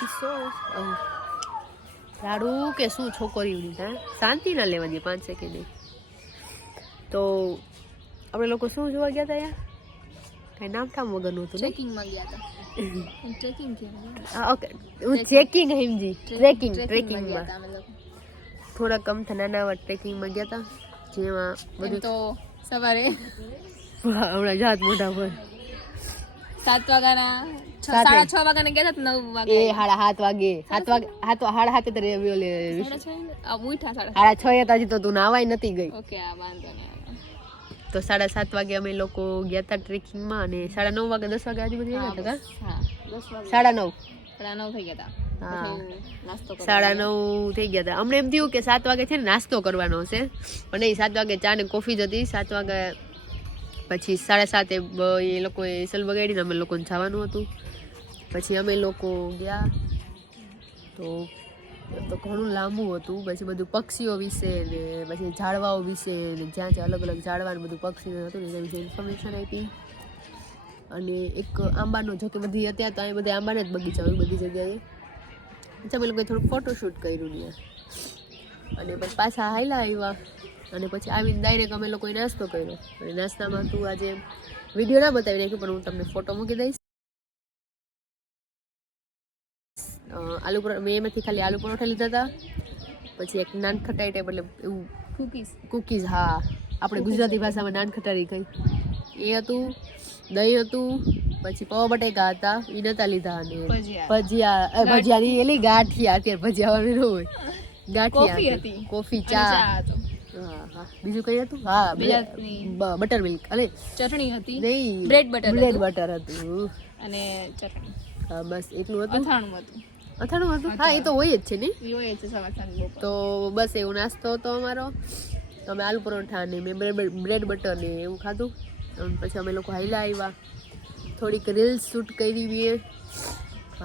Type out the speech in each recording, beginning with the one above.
કિસ્સો રાડું કે શું છોકરીઓની હા શાંતિ ના લેવાની 5 સેકન્ડ તો આપણે લોકો શું જોવા ગયા હતા યાર કઈ નામ ઠામ વગરનું હતું ટ્રેકિંગમાં ગયા હતા ટ્રેકિંગ હા ઓકે હું ચેકિંગ હિમજી ટ્રેકિંગમાં થોડા કમ નાના એવા ટ્રેકિંગમાં ગયા હતા જેમાં બધું તો સવારે હમણાં જાત મોઢા પર 7 વાગ્યાના 6:30 વાગ્યાના ગયા હતા 9 વાગે એ 7:30 વાગે 7:30 તો રેવી 6:30 હતા તો તું નાવાય નથી ગઈ ઓકે આ વાંધો નહીં તો 7:30 વાગે અમે લોકો ગયા હતા ટ્રેકિંગમાં અને 9:30 વાગે 10 વાગે આજુબાજુ ગયા હતા હા 10 વાગે 9:30 થઈ ગયા હતા હા નાસ્તો 9:30 થઈ ગયા હતા અમને એમ થયું કે 7 વાગે છે ને નાસ્તો કરવાનો હશે પણ નહીં 7 વાગે ચા ને કોફી જ હતી 7 વાગે પછી 7:30 એ લોકોએ સલ વગાડીને અમે લોકોને જવાનું હતું પછી અમે લોકો ગયા તો ઘણું લાંબુ હતું પછી બધું પક્ષીઓ વિશે ને પછી ઝાડવાઓ વિશે ને જ્યાં જ્યાં અલગ અલગ ઝાડવાનું બધું પક્ષીઓ હતું ને એના વિશે ઇન્ફોર્મેશન આપી અને એક આંબાનો જો કે બધી અત્યારે તો અહીં બધા આંબાના જ બગીચા હોય બધી જગ્યાએ પછી અમે લોકોએ થોડુંક ફોટોશૂટ કર્યું ત્યાં અને પછી પાછા હાલ્યા આવ્યા અને પછી આવીને ડાયરેક્ટ અમે લોકોએ નાસ્તો કર્યો અને નાસ્તામાં તું આજે વિડીયો ના બતાવી નાખ્યું પણ હું તમને ફોટો મૂકી દઈશ આલુ પરોઠા મેં એમાંથી ખાલી આલુ પરોઠા લીધા હતા પછી એક નાન ખટાઈ ટાઈપ એટલે એવું કુકીઝ હા આપણે ગુજરાતી ભાષામાં નાન ખટારી કહી એ હતું દહીં હતું પછી પૌવા બટેકા હતા એ નતા લીધા અને ભજીયા એલી ગાંઠિયા અત્યારે ભજીયા ન હોય ગાંઠિયા કોફી ચા હા બીજું કઈ હતું હા બટર મિલ્ક અરે ચટણી હતી નહીં બ્રેડ બટર હતું અને ચટણી હા બસ એટલું હતું અથાણું હતું હા એ તો હોય જ છે ને હોય છે સવાર સાંજ તો બસ એવું નાસ્તો હતો અમારો તો અમે આલુ પરોઠા ને મેં બ્રેડ બટર ને એવું ખાધું પછી અમે લોકો હાઈલા આવ્યા થોડીક રીલ્સ શૂટ કરી મેં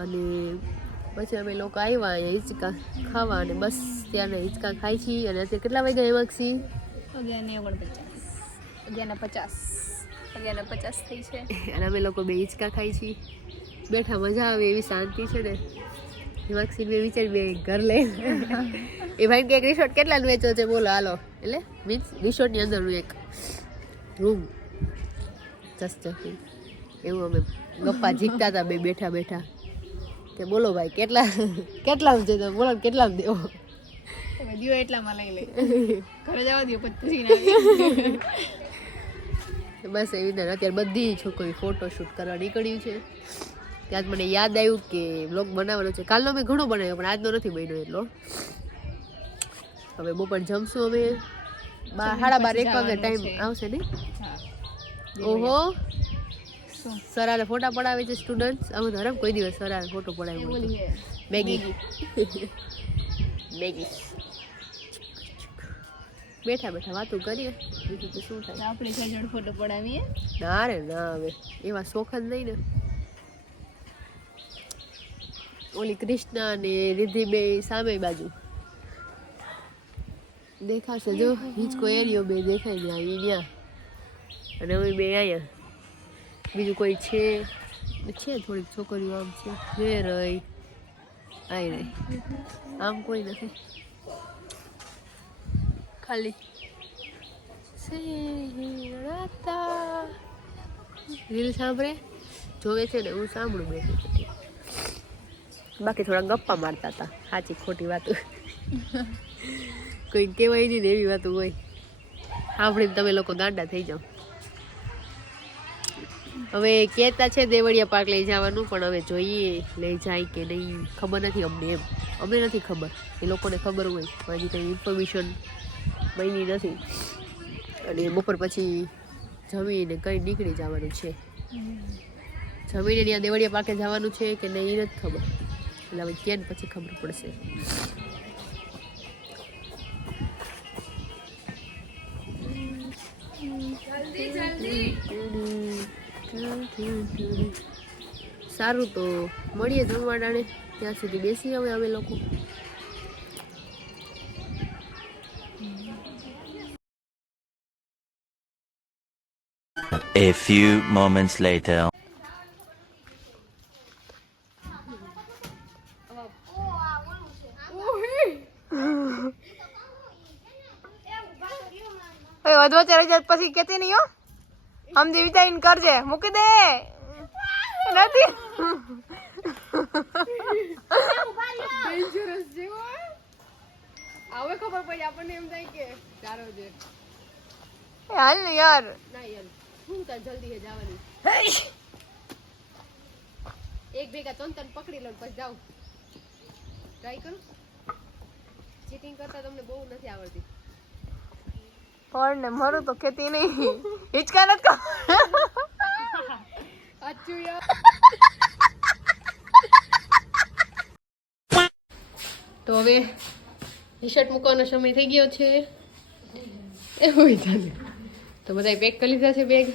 અને પછી અમે લોકો આવ્યા અહીંયા હિંચકા ખાવા અને બસ ત્યાંના હિંચકા ખાઈ છીએ અને અત્યારે કેટલા વાગ્યા એમાં છીએ 11:50 થઈ છે અને અમે લોકો બે હિંચકા ખાઈ છીએ બેઠા મજા આવે એવી શાંતિ છે ને હિમાક્ષી મેં વિચાર બે ઘર લે એ ભાઈ કે એક રિસોર્ટ કેટલાનું વેચો છે બોલો હાલો એટલે મીન્સ રિસોર્ટની અંદરનું એક રૂમ જસ્ટ એવું અમે ગપ્પા ઝીકતા હતા બે બેઠા બેઠા કે બોલો ભાઈ કેટલા છે તો બોલો કેટલા દેવો દિયો એટલામાં લઈ લે ઘરે જવા દો પછી બસ એવી રીતે અત્યારે બધી છોકરી ફોટોશૂટ કરવા નીકળ્યું છે ત્યાં મને યાદ આવ્યું કે બ્લોગ બનાવવાનો છે કાલનો મેં ઘણો બનાવ્યો પણ આજનો નથી બન્યો એટલો હવે બપોર જમશું અમે 12:30 વાગે ટાઈમ આવશે ને ઓહો સરારે ફોટા પડાવે છે સ્ટુડન્ટ્સ અમે તો હરામ કોઈ દિવસ સરારે ફોટો પડાવ્યો મેગી બેઠા બેઠા વાતો કરીએ બીજું તો શું થાય આપણે જણ ફોટો પડાવીએ ના રે ના હવે એવા શોખ જ નહીં ને ઓલી કૃષ્ણા અને રિદ્ધિ બે સામે બાજુ દેખાશે જો હિંચકો એરિયો બે દેખાય ને આવી ત્યાં અને અમે બે અહીંયા બીજું કોઈ છે થોડીક છોકરીઓ આમ છે જે રહી આઈ રહી આમ કોઈ નથી ખાલી રીલ સાંભળે જોવે છે ને હું સાંભળું બેઠી બાકી થોડા ગપ્પા મારતા હતા સાચી ખોટી વાતો કોઈ કહેવાય નહીં ને એવી વાતો હોય સાંભળીને તમે લોકો ગાંડા થઈ જાઓ હવે કહેતા છે દેવળિયા પાર્ક લઈ જવાનું પણ હવે જોઈએ લઈ જાય કે નહીં ખબર નથી અમને નથી ખબર એ લોકોને ખબર હોય હજી કંઈ ઇન્ફોર્મેશન મળી નથી અને બપોર પછી જમીને કંઈ નીકળી જવાનું છે જમીને ત્યાં દેવળિયા પાર્કે જવાનું છે કે નહીં એ નથી ખબર એટલે હવે ક્યાં પછી ખબર પડશે સારું તો મળીએ જમવા ટાણે ત્યાં સુધી બેસી અમે લોકો A few moments later. વધુ ચડી જાય પછી કેતી નહીં હો સમજી વિચારીને કરજે મૂકી દે નથી ડેન્જરસ છે હવે ખબર પડી આપણને એમ થાય કે ચારો છે હાલ ને યાર ના યાર હું તાર જલ્દી હે જવાની એક ભેગા ત્રણ પકડી લો પછી જાવ ટ્રાય કરો ચીટિંગ કરતા તમને બહુ નથી આવડતી પણ ને મારું તો ખેતી નહીં હિચકા નથી અચ્છું યાર તો હવે ટી શર્ટ મૂકવાનો સમય થઈ ગયો છે એવું ચાલે તો બધા પેક કરી લીધા છે બેગ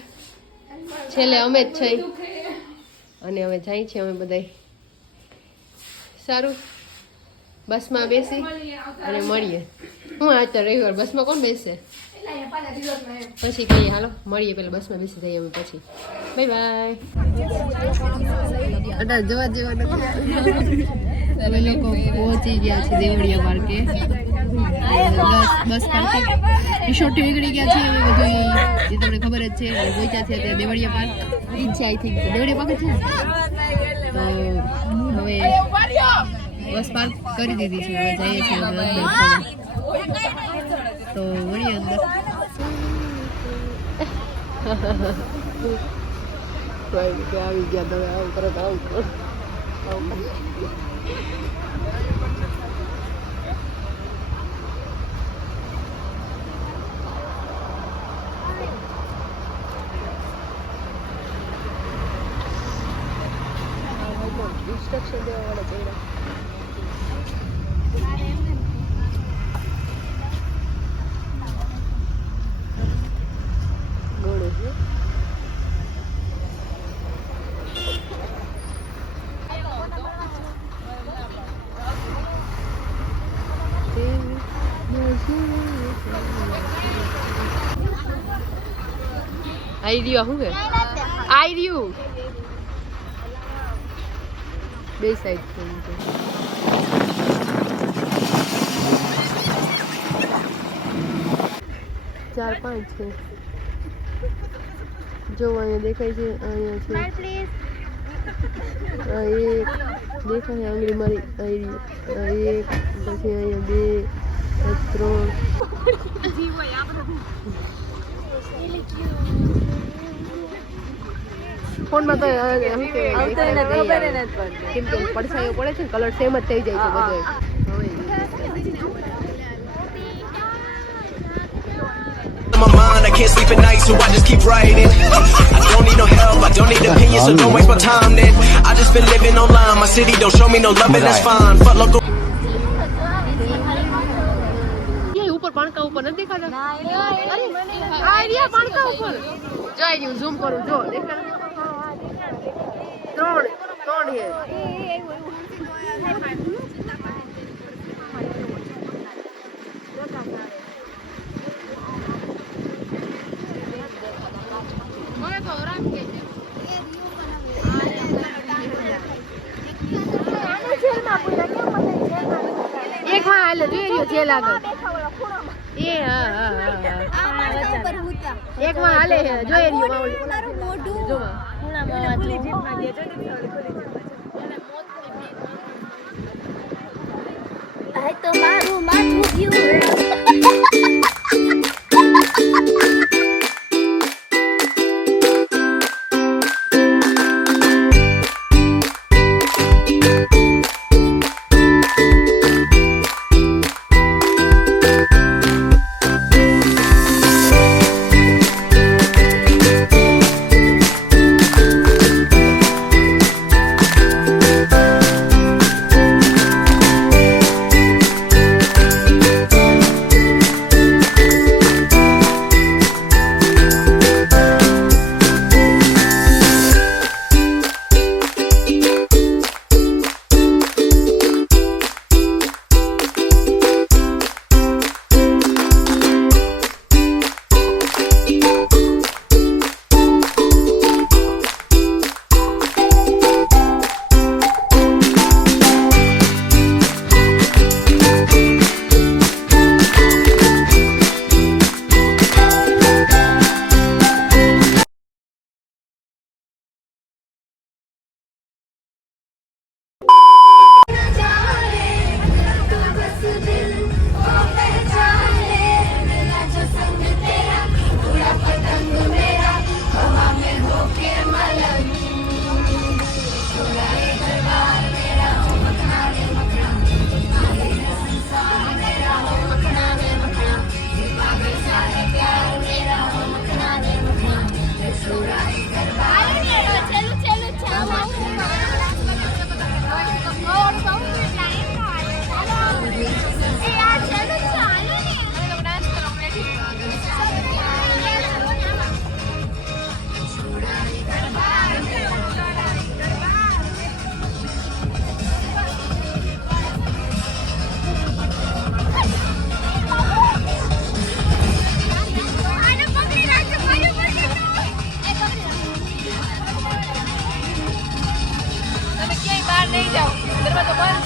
છેલ્લે અમે જ છે અને હવે જાય છે અમે બધા સારું બસમાં બેસી અને મળીએ હું આ તો રવિવાર બસમાં કોણ બેસશે પછી કહીએ હાલો મળીએ પેલા બસમાં બેસી જઈએ અમે પછી બાય બાય અડા જવા જેવા નથી અમે લોકો પહોંચી ગયા છે દેવળિયા પાર્કે બસ પાર્કિંગ રિસોર્ટ નીકળી ગયા છે અમે બધું જે તમને ખબર જ છે પહોંચ્યા છે ત્યાં દેવળિયા પાર્ક ઈ જ છે આઈ થિંક દેવળિયા પાર્ક છે તો હવે બસ પાર્ક કરી દીધી છે હવે જઈએ છીએ અમે અંદર તો મળીએ અંદર આવી ગયા તમે આવું કરો તો આવું કરો ઇન્સ્ટ્રક્શન દેવા વાળા ચહેરા ગોળો છે આઈ રહ્યું શું છે આઈ રહ્યું બે સાઈડ છે 4-5 છે જો અહીંયા દેખાય છે અહીંયા છે આ એક દેખાય આંગળી મારી આ એક પછી અહીંયા 2 ફોનમાં તો કેમ કે પડછાયો પડે છે કલર સેમ જ થઈ જાય છે બધો my mind, I can't sleep at night, so I just keep writing. I don't need no help, I don't need opinions, so don't waste my time then. I just been living online, my city don't show me no love, and that's fine. Fuck local. ये ऊपर पाणका ऊपर નથી દેખાતા અરે આ રહ્યા પાણકા ઉપર જોઈ રહ્યું ઝૂમ કરું જો દેખાય ત્રણ હે એક માં હાલે જોઈ રહ્યો છે લાગે એ હા એક માં હાલે છે જોઈ રહ્યો માવલી જો તો મારું માથું ગયું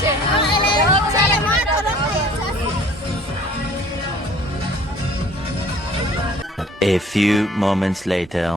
છે A few moments later.